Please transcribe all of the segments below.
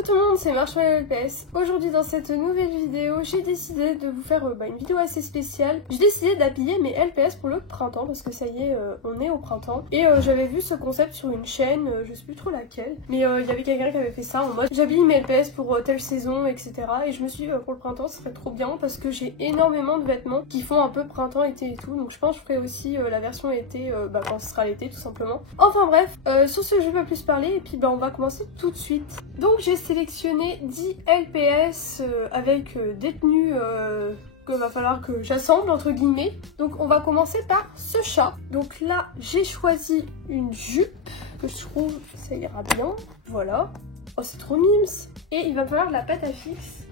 Coucou tout le monde, c'est Marshmallow LPS. Aujourd'hui dans cette nouvelle vidéo, j'ai décidé de vous faire une vidéo assez spéciale. J'ai décidé d'habiller mes LPS pour le printemps parce que ça y est, on est au printemps. Et j'avais vu ce concept sur une chaîne, je sais plus trop laquelle, mais il y avait quelqu'un qui avait fait ça en mode j'habille mes LPS pour telle saison, etc. Et je me suis dit pour le printemps ça serait trop bien parce que j'ai énormément de vêtements qui font un peu printemps, été et tout. Donc je pense que je ferai aussi la version été quand ce sera l'été tout simplement. Enfin bref, sur ce je vais pas plus parler et puis on va commencer tout de suite. Donc j'ai sélectionné 10 LPS avec des tenues que va falloir que j'assemble entre guillemets. Donc on va commencer par ce chat. Donc là j'ai choisi une jupe que je trouve ça ira bien. Voilà. Oh c'est trop mimes. Et il va me falloir de la pâte à fixe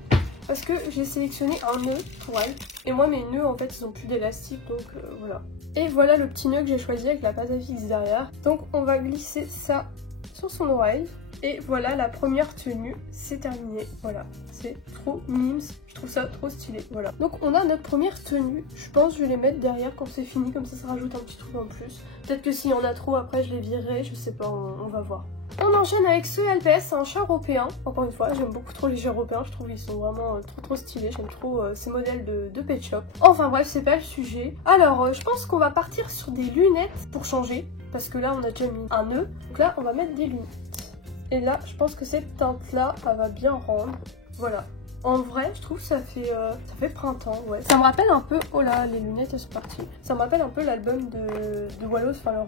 parce que j'ai sélectionné un nœud pour elle. Et moi mes nœuds en fait ils ont plus d'élastique donc voilà. Et voilà le petit nœud que j'ai choisi avec la pâte à fixe derrière. Donc on va glisser ça sur son oreille. Et voilà la première tenue, c'est terminé, voilà, c'est trop mimes, je trouve ça trop stylé, voilà. Donc on a notre première tenue, je pense que je vais les mettre derrière quand c'est fini, comme ça rajoute un petit truc en plus. Peut-être que s'il y en a trop après je les virerai, je sais pas, on va voir. On enchaîne avec ce LPS, c'est un chat européen, encore une fois, j'aime beaucoup trop les chats européens, je trouve qu'ils sont vraiment trop stylés, j'aime trop ces modèles de Pet Shop. Enfin bref, c'est pas le sujet. Alors, je pense qu'on va partir sur des lunettes pour changer, parce que là on a déjà mis un nœud, donc là on va mettre des lunettes. Et là, je pense que cette teinte-là, elle va bien rendre. Voilà. En vrai, je trouve que ça fait printemps, ouais. Ça me rappelle un peu... Oh là, les lunettes, elles sont parties. Ça me rappelle un peu l'album de Wallows, enfin leur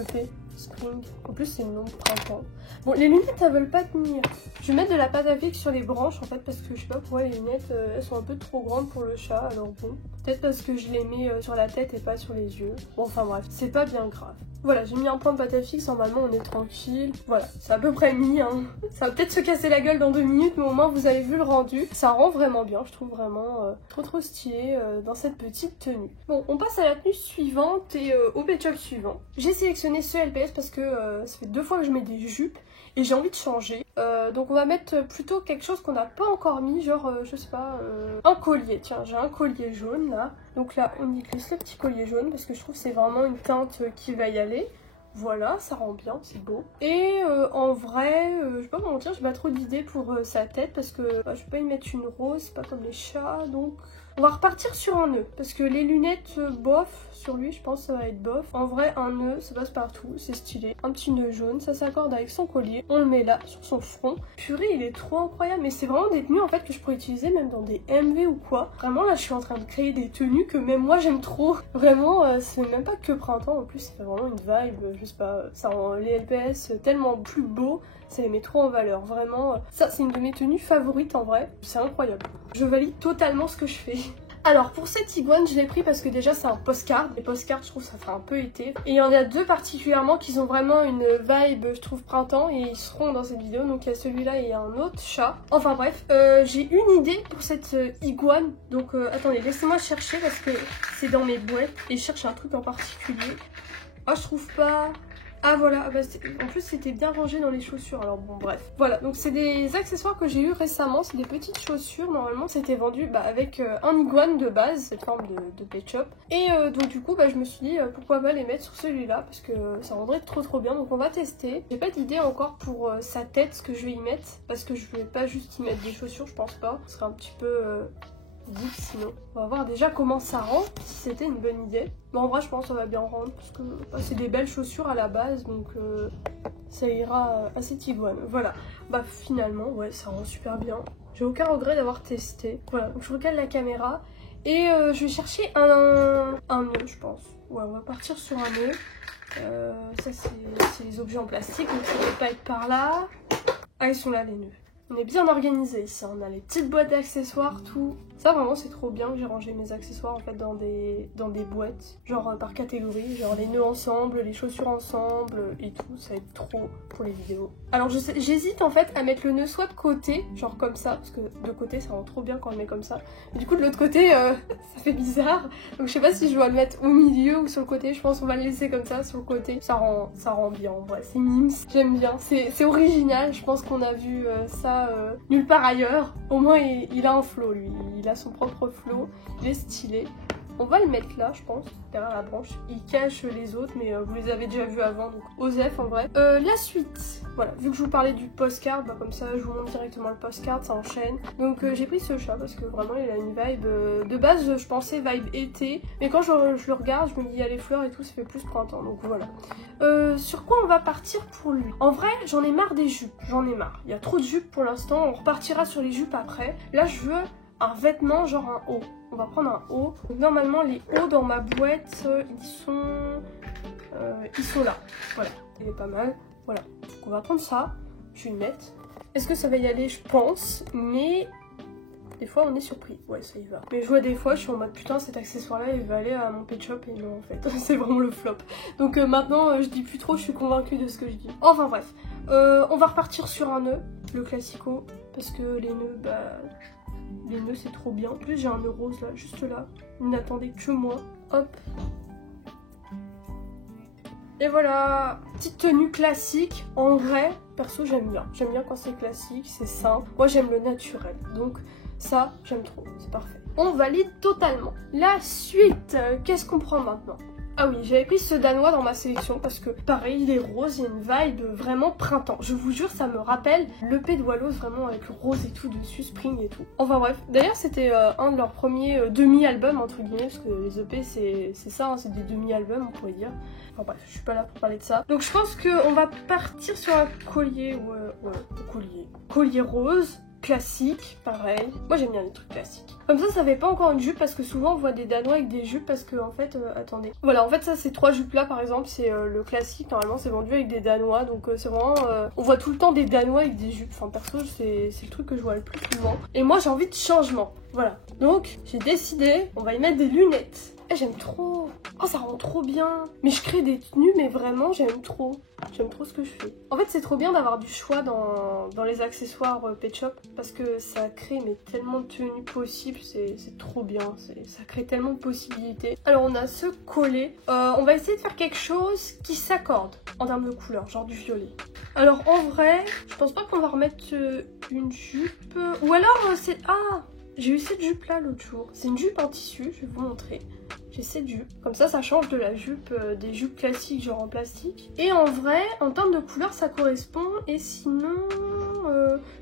EP, Spring. En plus, c'est le nom de printemps. Bon, les lunettes, elles veulent pas tenir. Je vais mettre de la pâte à fixe sur les branches, en fait, parce que je sais pas pourquoi les lunettes, elles sont un peu trop grandes pour le chat. Alors bon, peut-être parce que je les mets sur la tête et pas sur les yeux. Bon, enfin bref, c'est pas bien grave. Voilà, j'ai mis un point de pâte à fixe, normalement on est tranquille. Voilà, c'est à peu près mis, hein. Ça va peut-être se casser la gueule dans 2 minutes, mais au moins vous avez vu le rendu. Ça rend vraiment bien, je trouve vraiment trop stylé dans cette petite tenue. Bon, on passe à la tenue suivante et au Pet Shop suivant. J'ai sélectionné ce LPS parce que ça fait 2 fois que je mets des jupes et j'ai envie de changer. Donc on va mettre plutôt quelque chose qu'on n'a pas encore mis, genre je sais pas, un collier. Tiens, j'ai un collier jaune là. Donc là on y glisse le petit collier jaune parce que je trouve que c'est vraiment une teinte qui va y aller. Voilà, ça rend bien, c'est beau. Et en vrai, je vais pas vous mentir, j'ai pas trop d'idées pour sa tête parce que je vais pas y mettre une rose, c'est pas comme les chats, donc on va repartir sur un nœud parce que les lunettes bof sur lui, je pense que ça va être bof. En vrai, un nœud, ça passe partout, c'est stylé. Un petit nœud jaune, ça s'accorde avec son collier. On le met là, sur son front. Purée, il est trop incroyable. Mais c'est vraiment des tenues en fait que je pourrais utiliser même dans des MV ou quoi. Vraiment, là, je suis en train de créer des tenues que même moi j'aime trop. Vraiment, c'est même pas que printemps. En plus, ça fait vraiment une vibe, je sais pas, ça rend les LPS tellement plus beaux. Ça les met trop en valeur, vraiment. Ça, c'est une de mes tenues favorites en vrai. C'est incroyable. Je valide totalement ce que je fais. Alors pour cette iguane je l'ai pris parce que déjà c'est un postcard. Les postcards je trouve ça fait un peu été. Et il y en a 2 particulièrement qui ont vraiment une vibe je trouve printemps et ils seront dans cette vidéo. Donc il y a celui-là et il y a un autre chat. Enfin bref, j'ai une idée pour cette iguane. Donc attendez, laissez-moi chercher parce que c'est dans mes boîtes. Et je cherche un truc en particulier. Ah je trouve pas... Ah voilà, bah, en plus c'était bien rangé dans les chaussures, alors bon bref. Voilà, donc c'est des accessoires que j'ai eu récemment, c'est des petites chaussures, normalement c'était vendu avec un iguane de base, cette forme de Pet Shop. Et donc du coup je me suis dit pourquoi pas les mettre sur celui-là, parce que ça rendrait trop bien, donc on va tester. J'ai pas d'idée encore pour sa tête, ce que je vais y mettre, parce que je vais pas juste y mettre des chaussures, je pense pas. Ce serait un petit peu... sinon. On va voir déjà comment ça rend, si c'était une bonne idée. Mais en vrai je pense que ça va bien rendre parce que c'est des belles chaussures à la base donc ça ira à cette iguane. Voilà, bah finalement ouais ça rend super bien. J'ai aucun regret d'avoir testé. Voilà, donc je regarde la caméra et je vais chercher un nœud je pense. Ouais on va partir sur un nœud. Ça c'est les objets en plastique donc ça ne va pas être par là. Ah ils sont là les nœuds. On est bien organisé ici, on a les petites boîtes d'accessoires, tout. Ça vraiment c'est trop bien que j'ai rangé mes accessoires en fait dans des boîtes, genre par catégorie, genre les nœuds ensemble, les chaussures ensemble et tout, ça va être trop pour les vidéos. Alors j'hésite en fait à mettre le nœud soit de côté, genre comme ça, parce que de côté ça rend trop bien quand on le met comme ça. Mais du coup de l'autre côté ça fait bizarre, donc je sais pas si je dois le mettre au milieu ou sur le côté, je pense qu'on va le laisser comme ça sur le côté. Ça rend bien en vrai, c'est mimes, j'aime bien, c'est original, je pense qu'on a vu ça nulle part ailleurs. Au moins il a un flow lui, il a son propre flow, il est stylé. On va le mettre là, je pense, derrière la branche. Il cache les autres, mais vous les avez déjà vus avant, donc Osef en vrai. La suite, voilà, vu que je vous parlais du postcard, bah comme ça je vous montre directement le postcard, ça enchaîne. Donc j'ai pris ce chat parce que vraiment il a une vibe, de base je pensais vibe été, mais quand je le regarde, je me dis il y a les fleurs et tout, ça fait plus printemps, donc voilà. Sur quoi on va partir pour lui? En vrai, j'en ai marre des jupes, j'en ai marre. Il y a trop de jupes pour l'instant, on repartira sur les jupes après. Là je veux un vêtement, genre un haut. On va prendre un haut. Donc, normalement, les hauts dans ma boîte, ils sont là. Voilà, il est pas mal. Voilà, donc on va prendre ça. Je vais le mettre. Est-ce que ça va y aller? Je pense, mais des fois on est surpris. Ouais, ça y va. Mais je vois des fois, je suis en mode putain, cet accessoire-là, il va aller à mon pet shop et non, en fait, c'est vraiment le flop. Donc maintenant, je dis plus trop, je suis convaincue de ce que je dis. Enfin bref, on va repartir sur un nœud, le classico, parce que les nœuds, bah... les nœuds c'est trop bien. En plus j'ai un nœud rose là, juste là. Il n'attendait que moi. Hop. Et voilà. Petite tenue classique. En vrai, perso j'aime bien. J'aime bien quand c'est classique, c'est simple. Moi j'aime le naturel. Donc ça, j'aime trop. C'est parfait. On valide totalement. La suite, qu'est-ce qu'on prend maintenant? Ah oui, j'avais pris ce danois dans ma sélection parce que pareil, il est rose, il y a une vibe vraiment printemps. Je vous jure, ça me rappelle l'EP de Wallos vraiment avec le rose et tout dessus, spring et tout. Enfin bref, d'ailleurs c'était un de leurs premiers demi-albums entre guillemets, parce que les EP c'est ça, hein, c'est des demi-albums on pourrait dire. Enfin bref, je suis pas là pour parler de ça. Donc je pense qu'on va partir sur un collier, collier rose. Classique, pareil. Moi j'aime bien les trucs classiques. Comme ça fait pas encore une jupe parce que souvent on voit des danois avec des jupes parce que en fait, attendez. Voilà, en fait ça ces trois jupes là par exemple c'est le classique. Normalement c'est vendu avec des danois donc c'est vraiment... on voit tout le temps des danois avec des jupes. Enfin perso c'est le truc que je vois le plus souvent. Et moi j'ai envie de changement. Voilà. Donc j'ai décidé, on va y mettre des lunettes. Eh, j'aime trop. Oh, ça rend trop bien. Mais je crée des tenues, mais vraiment, j'aime trop. J'aime trop ce que je fais. En fait, c'est trop bien d'avoir du choix dans les accessoires Pet Shop parce que ça crée mais tellement de tenues possibles. C'est trop bien. Ça crée tellement de possibilités. Alors, on a ce collet. On va essayer de faire quelque chose qui s'accorde en termes de couleur, genre du violet. Alors, en vrai, je pense pas qu'on va remettre une jupe. Ou alors, c'est... Ah, j'ai eu cette jupe là l'autre jour. C'est une jupe en tissu, je vais vous montrer. J'ai cette jupe. Comme ça change de la jupe, des jupes classiques genre en plastique. Et en vrai, en termes de couleur, ça correspond. Et sinon,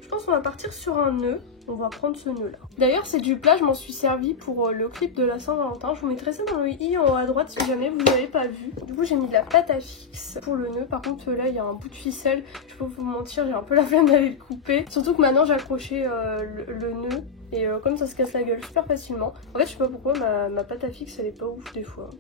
je pense qu'on va partir sur un nœud. On va prendre ce nœud là. D'ailleurs cette jupe là je m'en suis servi pour le clip de la Saint-Valentin. Je vous mettrai ça dans le i en haut à droite si jamais vous l'avez pas vu. Du coup j'ai mis de la pâte à fixe pour le nœud. Par contre là il y a un bout de ficelle. Je peux vous mentir, j'ai un peu la flemme d'aller le couper. Surtout que maintenant j'ai accroché le nœud. Et comme ça se casse la gueule super facilement. En fait je sais pas pourquoi ma pâte à fixe elle est pas ouf des fois.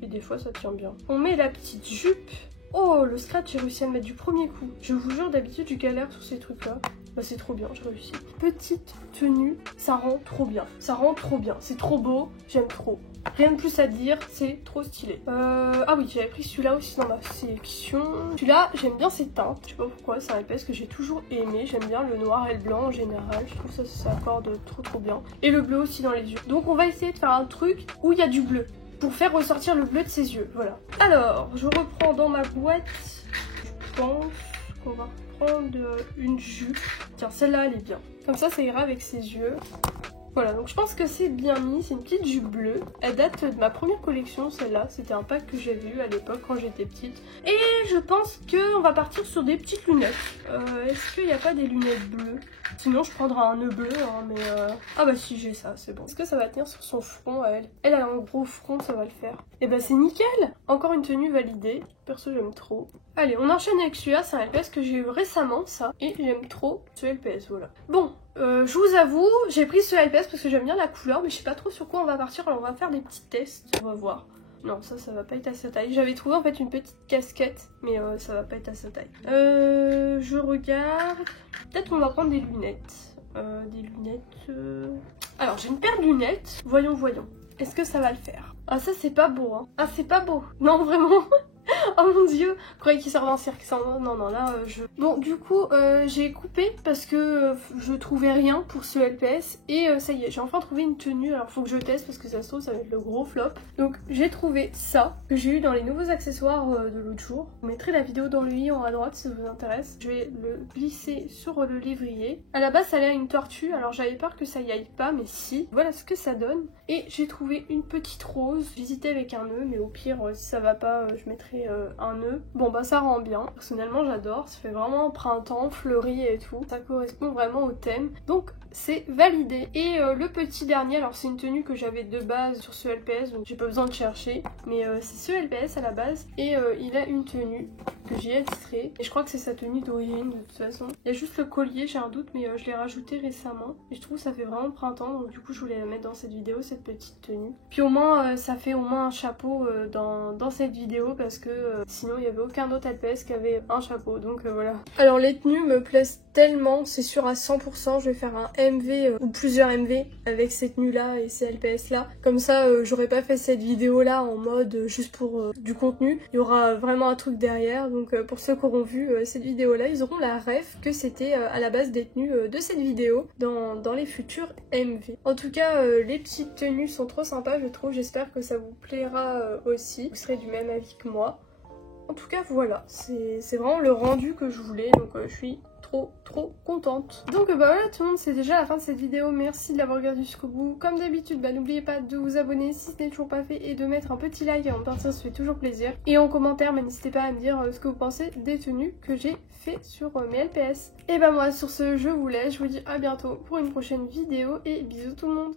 Et des fois ça tient bien. On met la petite jupe. Oh le scratch j'ai réussi à le mettre du premier coup. Je vous jure d'habitude je galère sur ces trucs là. Bah c'est trop bien, j'ai réussi. Petite tenue, ça rend trop bien. Ça rend trop bien. C'est trop beau, j'aime trop. Rien de plus à dire, c'est trop stylé. Ah oui, j'avais pris celui-là aussi dans ma sélection. Celui-là, j'aime bien ces teintes. Je sais pas pourquoi, c'est un épaisse que j'ai toujours aimé. J'aime bien le noir et le blanc en général. Je trouve ça s'accorde trop bien. Et le bleu aussi dans les yeux. Donc on va essayer de faire un truc où il y a du bleu. Pour faire ressortir le bleu de ses yeux. Voilà. Alors, je reprends dans ma boîte. Je pense qu'on va prendre une jupe. Tiens, celle-là, elle est bien. Comme ça ira avec ses yeux. Voilà, donc je pense que c'est bien mis. C'est une petite jupe bleue. Elle date de ma première collection, celle-là. C'était un pack que j'avais eu à l'époque quand j'étais petite. Et je pense qu'on va partir sur des petites lunettes. Est-ce qu'il n'y a pas des lunettes bleues? Sinon, je prendrai un nœud bleu, hein, mais... Ah bah si, j'ai ça, c'est bon. Est-ce que ça va tenir sur son front à elle? Elle a un gros front, ça va le faire. Et bah c'est nickel. Encore une tenue validée. Perso, j'aime trop. Allez, on enchaîne avec celui-là. C'est un LPS que j'ai eu récemment, ça. Et j'aime trop ce LPS, voilà. Bon, je vous avoue, j'ai pris ce LPS parce que j'aime bien la couleur, mais je sais pas trop sur quoi on va partir. Alors on va faire des petits tests, on va voir. Non, ça va pas être à sa taille. J'avais trouvé en fait une petite casquette, mais ça va pas être à sa taille. Je regarde... Peut-être qu'on va prendre des lunettes. Alors, j'ai une paire de lunettes. Voyons. Est-ce que ça va le faire? Ah, ça, c'est pas beau, hein. Ah, c'est pas beau. Non, vraiment. Oh mon dieu, je croyais qu'il sort d'un cirque. Non, non, là, Bon, du coup, j'ai coupé parce que je trouvais rien pour ce LPS. Et ça y est, j'ai enfin trouvé une tenue. Alors, faut que je teste parce que ça se trouve, ça va être le gros flop. Donc, j'ai trouvé ça, que j'ai eu dans les nouveaux accessoires de l'autre jour. Je vous mettrai la vidéo dans le i en à droite si ça vous intéresse. Je vais le glisser sur le lévrier. À la base, ça allait à une tortue. Alors, j'avais peur que ça y aille pas, mais si. Voilà ce que ça donne. Et j'ai trouvé une petite rose. J'hésitais avec un nœud, mais au pire, si ça va pas, je mettrai un nœud. Bon, bah ça rend bien. Personnellement, j'adore. Ça fait vraiment printemps, fleuri et tout. Ça correspond vraiment au thème. Donc, c'est validé. Et le petit dernier, alors c'est une tenue que j'avais de base sur ce LPS, donc j'ai pas besoin de chercher. Mais c'est ce LPS à la base. Et il a une tenue que j'ai attitrée. Et je crois que c'est sa tenue d'origine de toute façon. Il y a juste le collier, j'ai un doute, mais je l'ai rajouté récemment. Et je trouve que ça fait vraiment printemps. Donc du coup, je voulais la mettre dans cette vidéo, cette petite tenue. Puis au moins, ça fait au moins un chapeau dans cette vidéo parce que sinon, il n'y avait aucun autre LPS qui avait un chapeau. Donc voilà. Alors les tenues me plaisent tellement, c'est sûr à 100%, je vais faire un MV ou plusieurs MV avec ces tenues là et ces LPS là. Comme ça, j'aurais pas fait cette vidéo là en mode juste pour du contenu. Il y aura vraiment un truc derrière. Donc pour ceux qui auront vu cette vidéo là, ils auront la ref que c'était à la base des tenues de cette vidéo dans les futurs MV. En tout cas, les petites tenues sont trop sympas, je trouve. J'espère que ça vous plaira aussi. Vous serez du même avis que moi. En tout cas, voilà, c'est vraiment le rendu que je voulais, donc je suis trop contente. Donc bah voilà tout le monde, c'est déjà la fin de cette vidéo. Merci de l'avoir regardé jusqu'au bout. Comme d'habitude, bah n'oubliez pas de vous abonner si ce n'est toujours pas fait et de mettre un petit like avant de partir, ça fait toujours plaisir. Et en commentaire, bah, n'hésitez pas à me dire ce que vous pensez des tenues que j'ai fait sur mes LPS. Et bah moi sur ce, je vous laisse, je vous dis à bientôt pour une prochaine vidéo et bisous tout le monde.